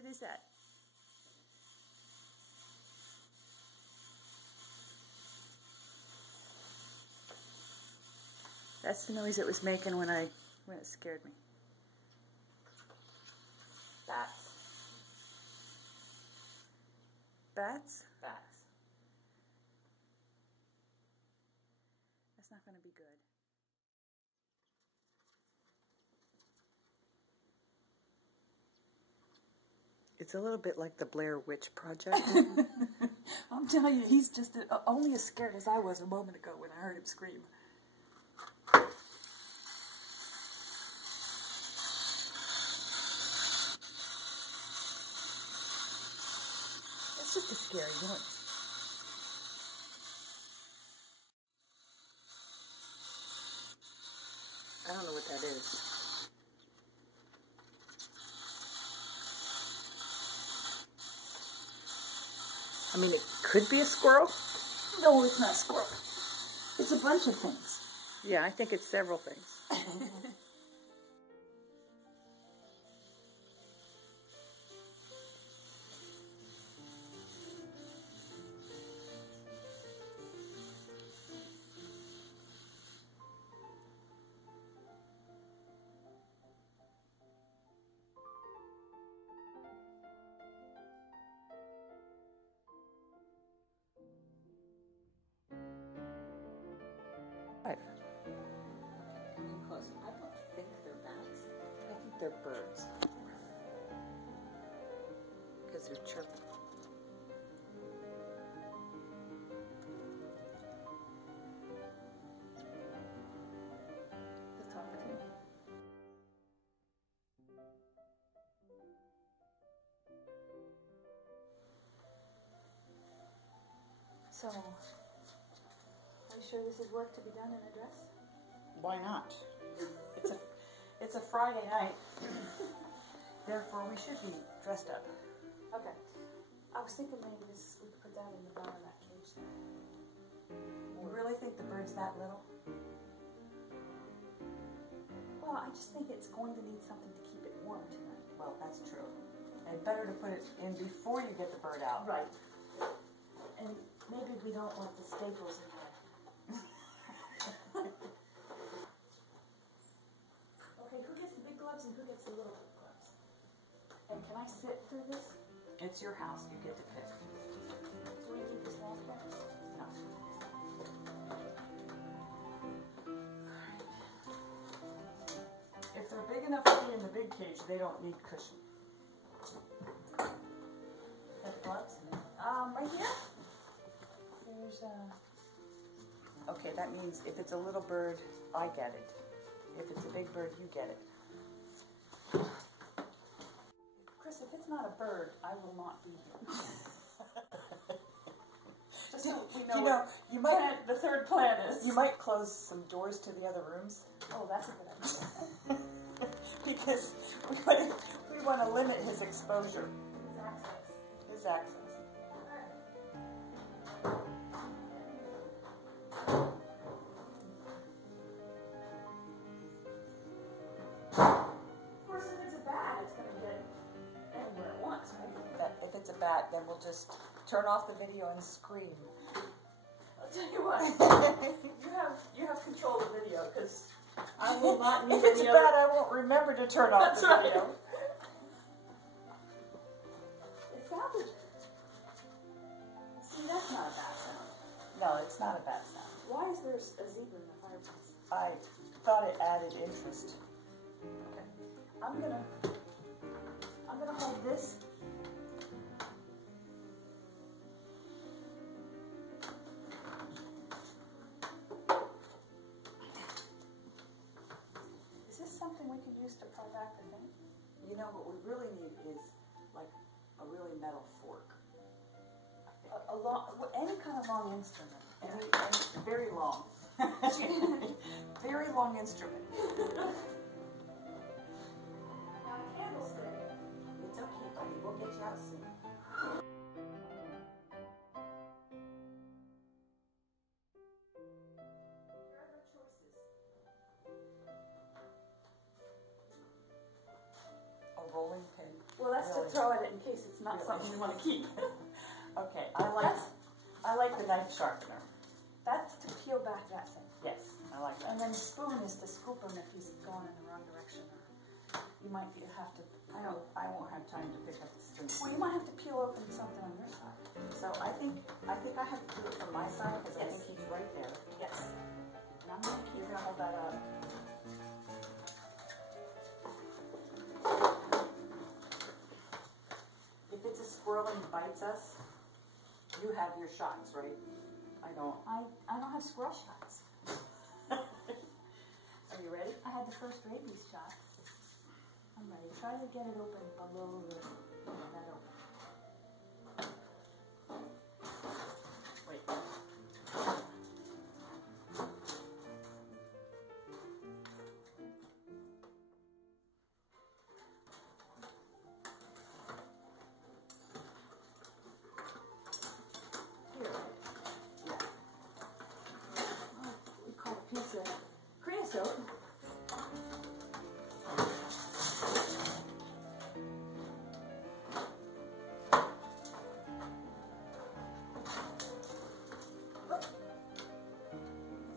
What is that? That's the noise it was making when it scared me. Bats. Bats? Bats. That's not going to be good. It's a little bit like the Blair Witch Project. I'm telling you, he's just only as scared as I was a moment ago when I heard him scream. It's just a scary noise. I don't know what that is. I mean, it could be a squirrel. No, it's not a squirrel. It's a bunch of things. Yeah, I think it's several things. 5. Come closer. I don't think they're bats. I think they're birds. Because they're chirping. They'll talk to me. So, are you sure this is work to be done in a dress? Why not? It's a Friday night. Therefore, we should be dressed up. Okay. I was thinking maybe we could put that in the bar in that cage there. You really think the bird's that little? Well, I just think it's going to need something to keep it warm tonight. Well, that's true. And better to put it in before you get the bird out. Right. And maybe we don't want the staples in there. Okay, who gets the big gloves and who gets the little gloves? And can I sit through this? It's your house. You get to pick. Do we keep this long there? No. If they're big enough to be in the big cage, they don't need cushion. Got the gloves? Right here? There's Okay, that means if it's a little bird, I get it. If it's a big bird, you get it. Chris, if it's not a bird, I will not be here. Just so we know, you might the third plan is. you might close some doors to the other rooms Oh, that's a good idea. because we want to limit his exposure, His access. his access. Of course, if it's a bat, it's going to get anywhere it wants, right? That if it's a bat, then we'll just turn off the video and scream. I'll tell you what, you have control of the video, because I will not need If it's a any bat, other. I won't remember to turn off That's the right. video. It sounded. See, that's not a bat sound. No, it's not a bat sound. Why is there a zebra in the fireplace? I thought it added interest. Okay. I'm gonna hold this. Is this something we could use to pry back the thing? You know what we really need is like a really metal fork. Any kind of long instrument. And very long. Very long instrument. Now, a candlestick. It's okay, buddy. We'll get you out soon. Here are the choices. A rolling pin. Well, that's Really? to throw at it in case it's not Really? something you want to keep. Okay, I like the knife sharpener. That's to peel back that thing. Yes, I like that. And then the spoon is to scoop him if he's going in the wrong direction, or you might have to. I won't have time to pick up the spoon. Well, you might have to peel open something on your side. So I think I have to do it from my side because I Yes. think he's right there. Yes. And I'm gonna keep gonna hold that up. If it's a squirrel and he bites us, you have your shots, right? I don't. I don't have squirrel shots. Are you ready? I had the first rabies shot. I'm ready. Try to get it open below the that open. Wait. Here. Oh, we call a piece of creosote.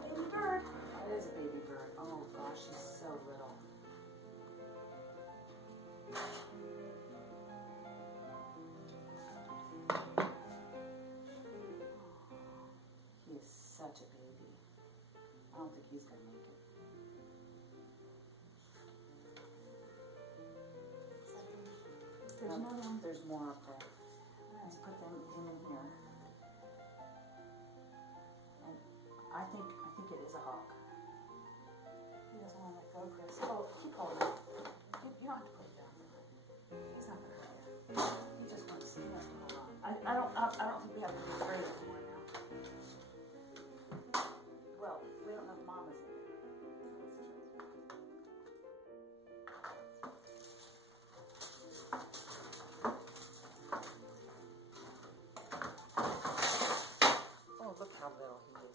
Baby bird. That is a baby bird. Oh gosh, she's so little. He is such a baby. I don't think he's gonna make it. There's another one. There's more up there. Let's put them in here. And I think it is a hawk. He doesn't want to let go, Chris. Oh, keep holding it. You don't have to put it down. He's not gonna hurt you. He just wants to hold on. I don't think we have to be afraid anymore now. Well, we don't have mamas in there. Oh, look how little he is.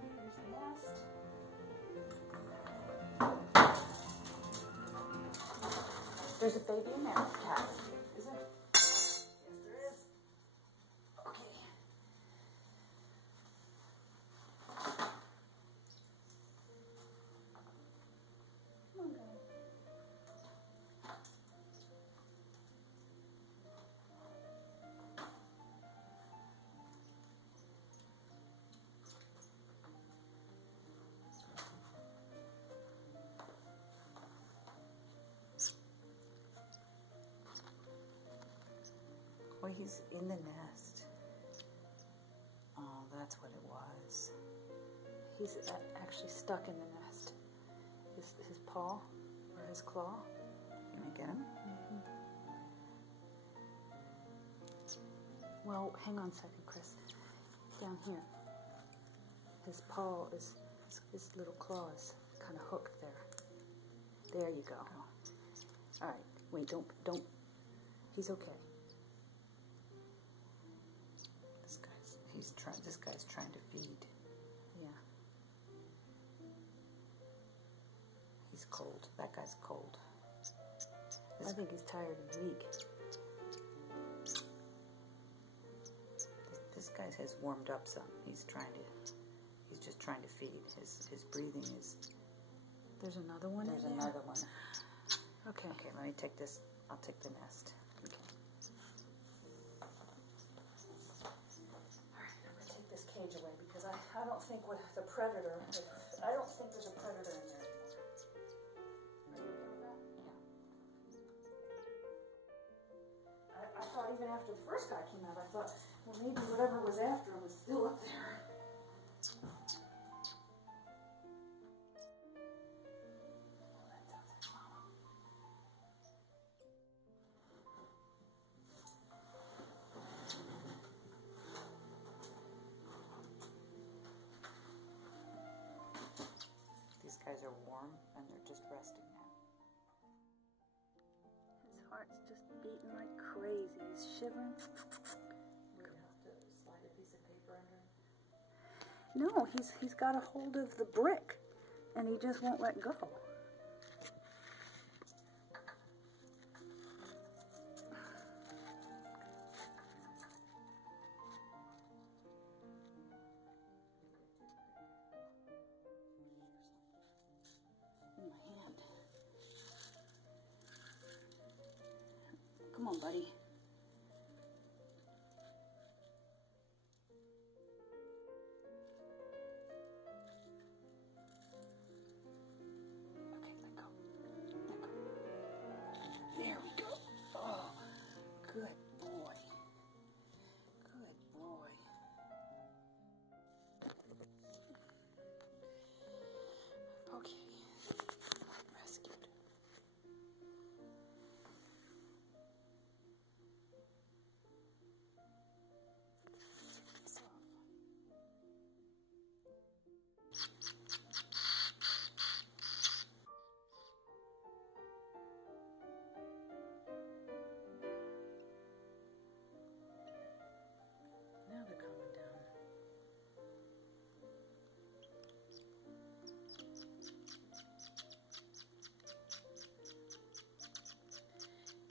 Here's the nest. There's a baby in there, cat. Is it? Yes, there is. Okay. Well, he's in the nest. Oh, that's what it was. He's actually stuck in the nest. His paw or his claw. Can I get him? Well, hang on a second, Chris. Down here. His paw is, his little claw is kind of hooked there. There you go. All right. Wait, don't. He's okay. This guy's trying to feed. Yeah. He's cold. That guy's cold. I think he's tired and weak. This guy has warmed up some. He's just trying to feed. His breathing is. There's another one. There's in there? another one. Okay. Okay, let me take this. I'll take the nest. Okay. Alright, I'm gonna take this cage away because I don't think with the predator, I don't think there's a predator in there anymore. Are you okay with that? Yeah. I thought even after the first guy came out, I thought, well, maybe whatever was after him was still up there. These guys are warm and they're just resting now. His heart's just beating like crazy. He's shivering. We're gonna have to slide a piece of paper under. No, he's got a hold of the brick, and he just won't let go. In my hand. Come on, buddy. Okay, let go. Let go. There we go. Oh, good boy. Good boy. Okay. Rescued. Now they're calming down.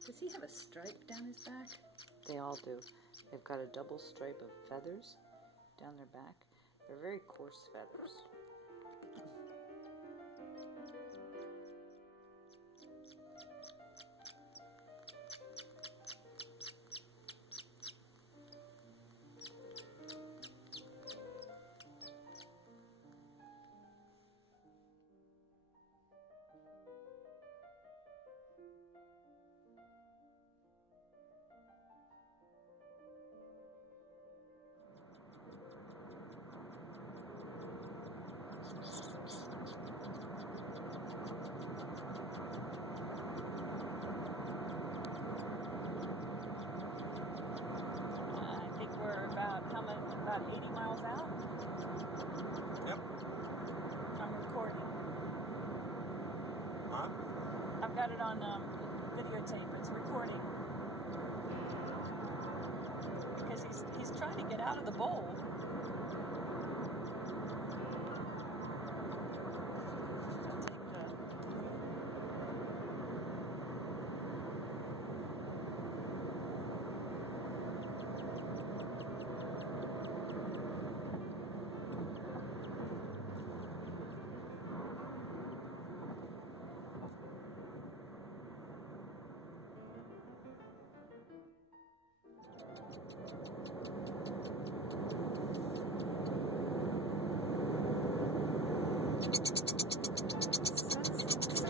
Does he have a stripe down his back? They all do. They've got a double stripe of feathers down their back. They're very coarse feathers. I think we're about 80 miles out. Yep. I'm recording. Huh? I've got it on videotape. It's recording. Because he's trying to get out of the bowl.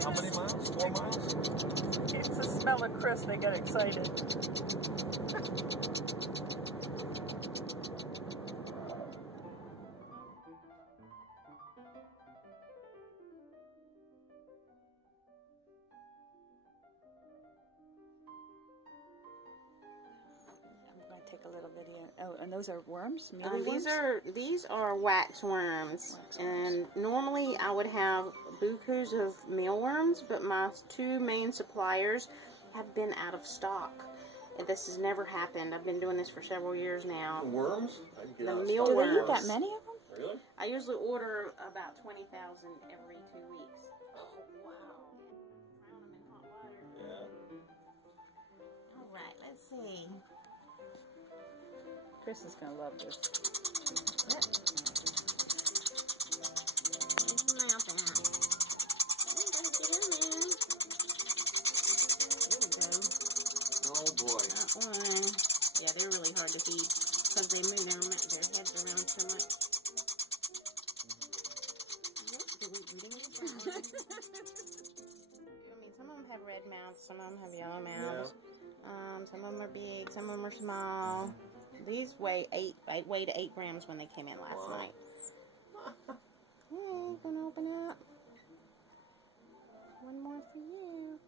How many miles? 4 miles? It's the smell of Chris, they get excited. I'm going to take a little video. Oh, and those are worms? Mealy worms? These are wax worms, and normally I would have bukus of mealworms, but my two main suppliers have been out of stock. And this has never happened. I've been doing this for several years now. Worms? The Do they mealworms. eat that many of them? Really? I usually order about 20,000 every 2 weeks. Oh, wow. Drown them in hot water. Yeah. All right, let's see. Chris is going to love this. Oh boy. Yeah, they're really hard to feed because they move their heads around so much. I mean, some of them have red mouths, some of them have yellow mouths. Some of them are big, some of them are small. These weighed 8 to 8 grams when they came in last night. Hey, gonna open up. One more for you.